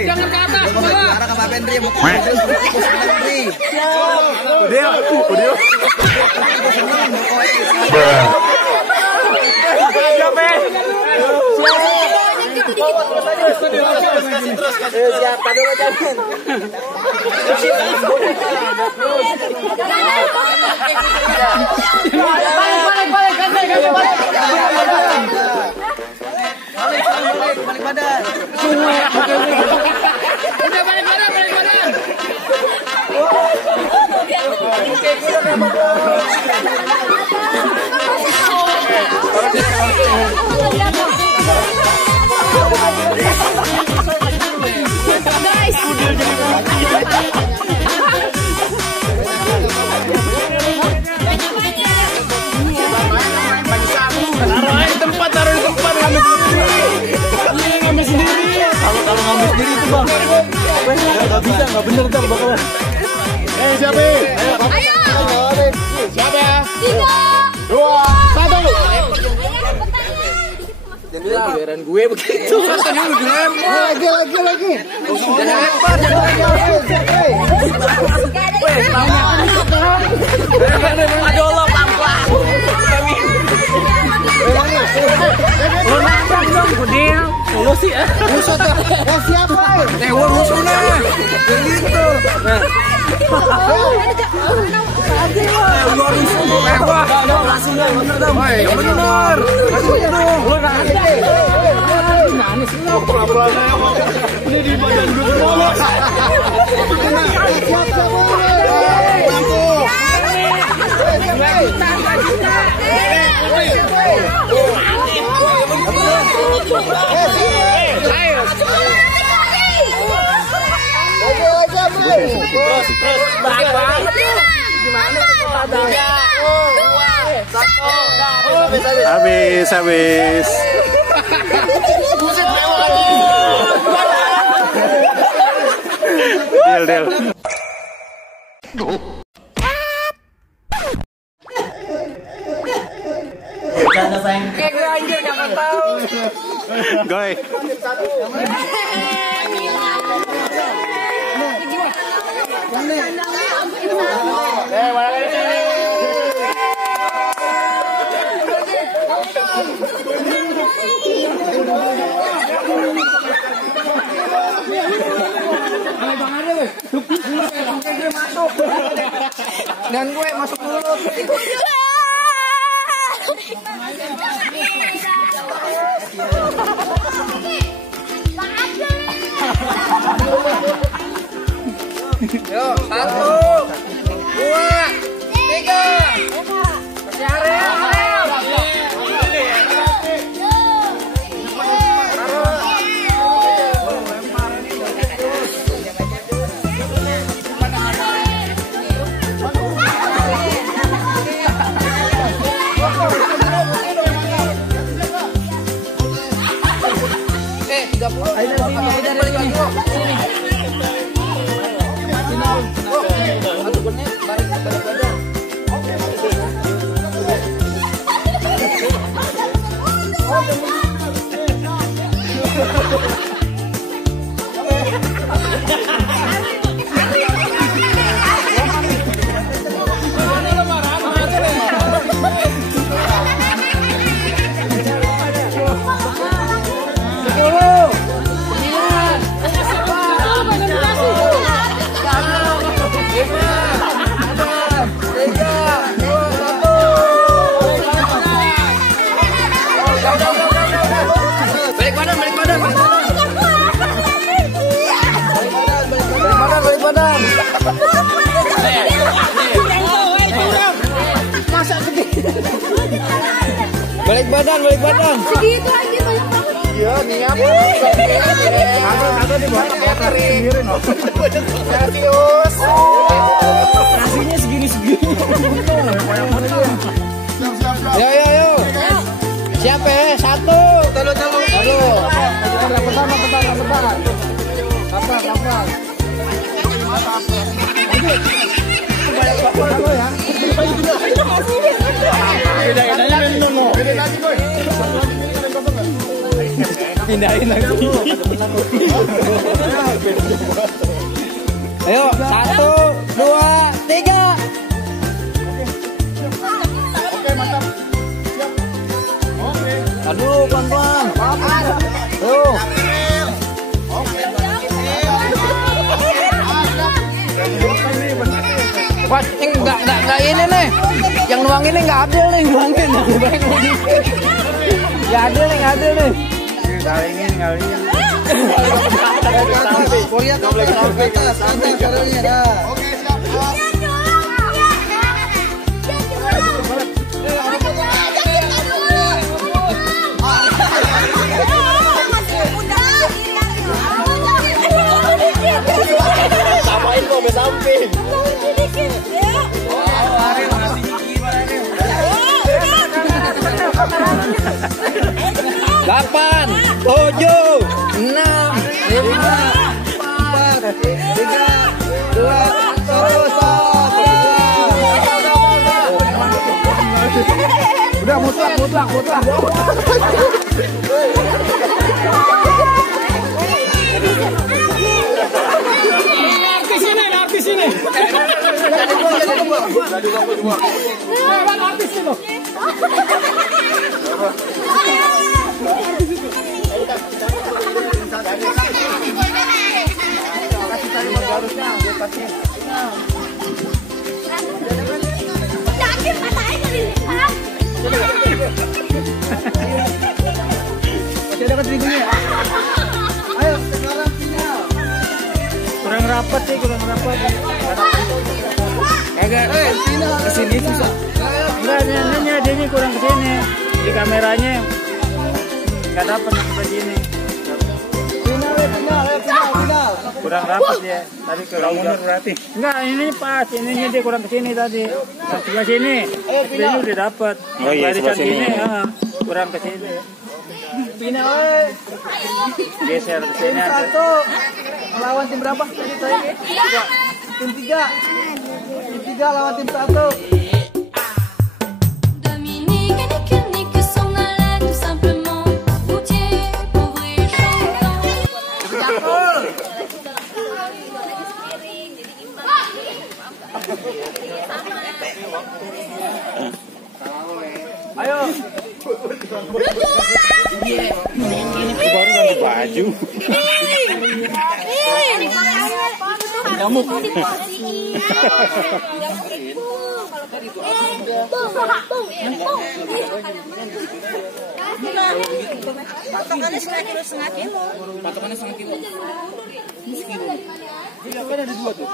Jangan ke atas, arah ke Pak Pendri. Balik badan. Udah balik badan. Taruh di tempat ngambil sendiri. Kalau ngambil sendiri itu bang, nggak bisa, nggak bener ntar bakalan. Siapa? Ayo. Siapa? 3, 2, 1. Jadi giliran gue begitu. Lagi. Jangan lempar, Aduh lo pelan-pelan. Lu nabrak dong, Budil. Lu sih musuh tuh. Siapa? Gua musuhnya. Begitu. Gua musuh. Langsung bener dong. Yang bener. Lu gimana sih lu? Ini di badan gua semua. Habis. Deal. Jangan sayang. Kayak gue anjir jangan tahu. Goy. Dan gue masuk dulu. Yo, 1, 2, 3. Kasih area. Ayo dari sini. Balik badan, balik badan. Segitu aja banyak banget. Iya, niat. Satu di bawah sendiri, no. Serius. Nasinya segini-segini. Yo, yo, yo. Siapa ya? Satu. Telu. Kapal. Pindahin lagi. Ayo, 1, 2, 3. Oke, mantap. Siap. Oke. Aduh, pelan-pelan. Tuh. Wah, enggak ini nih. Yang nuang ini enggak adil nih, nuangin. Enggak adil nih. Ngalingin. Korea sampai ke atas, caranya dah. Oke, siap. Samain kok be samping. Delapan, 7, 6, 5, 4, 3, 2, 1. Udah mutlak. Artis ini. Masih ada keterigunya. Ayo, sekarang final. Kurang rapat. Kagak. Final. Kesini susah. Enggak, ini kurang kesini. Di kameranya nggak dapat sampai sini. Final. Kurang rapat ya. Tadi kurang mundur berarti. Enggak, ini pas. Ininya dia kurang kesini tadi. Yang sebelah sini. Ini udah dapat. Oh iya, sebelah sini. Kurang kesini. Final. Geser ke sini aja. Lawan tim berapa? Tim 3. Tim 3 lawan tim 1. Ayo. Baru ganti baju. Nyamuk. Patokannya setengah kilo. Jadi kan ada 2 tuh.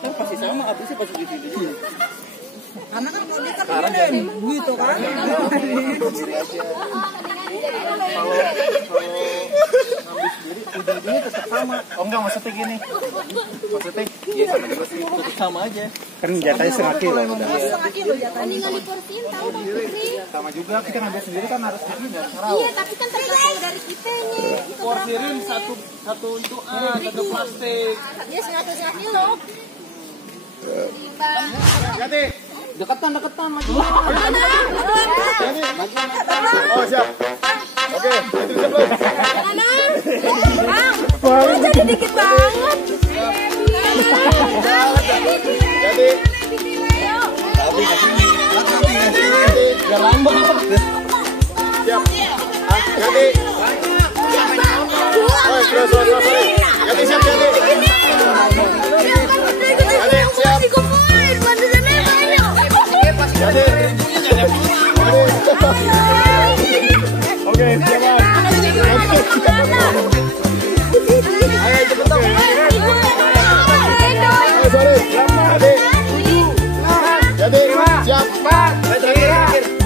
Kan pasti sama, habisnya pasti gitu. Karena kan kalau dia kan gitu kan. Ujung-ujungnya tetap sama. Oh enggak, maksudnya gini. Maksudnya ya sama juga sih, Tetap sama aja. Kan jatahnya setengah kilo. Setengah kilo jatahnya. Mendingan diporsiin tahu Bang Putri. sama juga kita ngambil sendiri kan harus begini harus ngerau. Iya, tapi kan tergantung dari kitanya. Itu Porsirin satu untuk satu plastik. dia setengah kilo. Ganti. Deketan maju. Oh siap. Oke, itu sebelum. Bang, jadi dikit banget. Jadi. Biar lambang. Siap. Jadi. Oh, terus. Jadi siap jadi. Jadi siap. Jadi. Oke, siap. Ayo cepetan. Ayo sorry. Jadi siap. 4. Terakhir.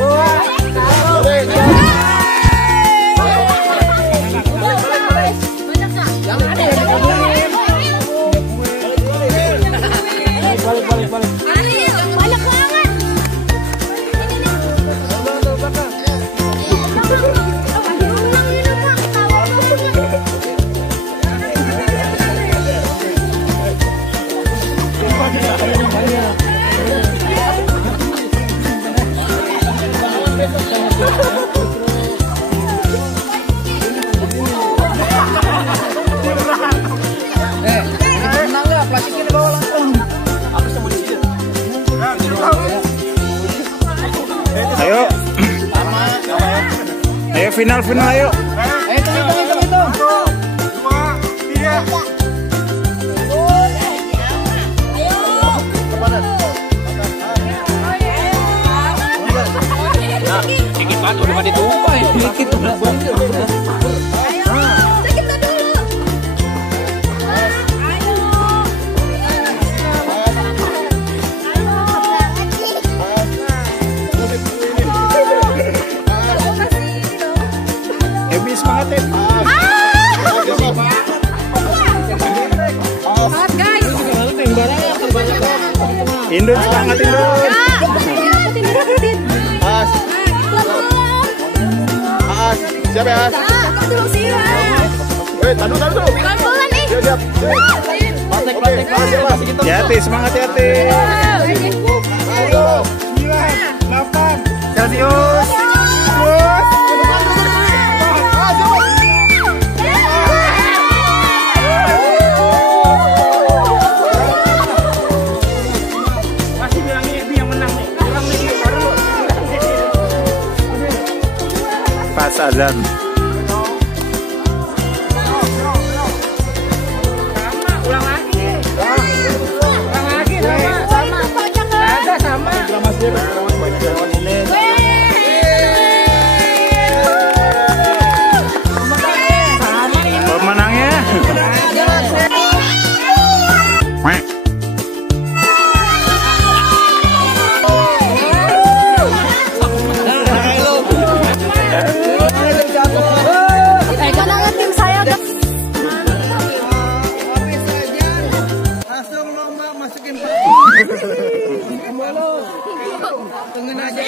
final ayo. Hitung. 2, 3. Dikit banget udah mati tumpah. Dikit udah. Happy semangat ya. Semangat guys. Indun semangat Indun. As. As. Siap ya, As. Taduh. Siap. Yati semangat Yati. 9, 8, Celsius. Masih bilangnya Ebi yang menang nih. Kurang nih baru. Pas azan. Ulang lagi. Ada sama. Pemenangnya. Kemenangan tim saya. Langsung lomba masukin. Pengen aja.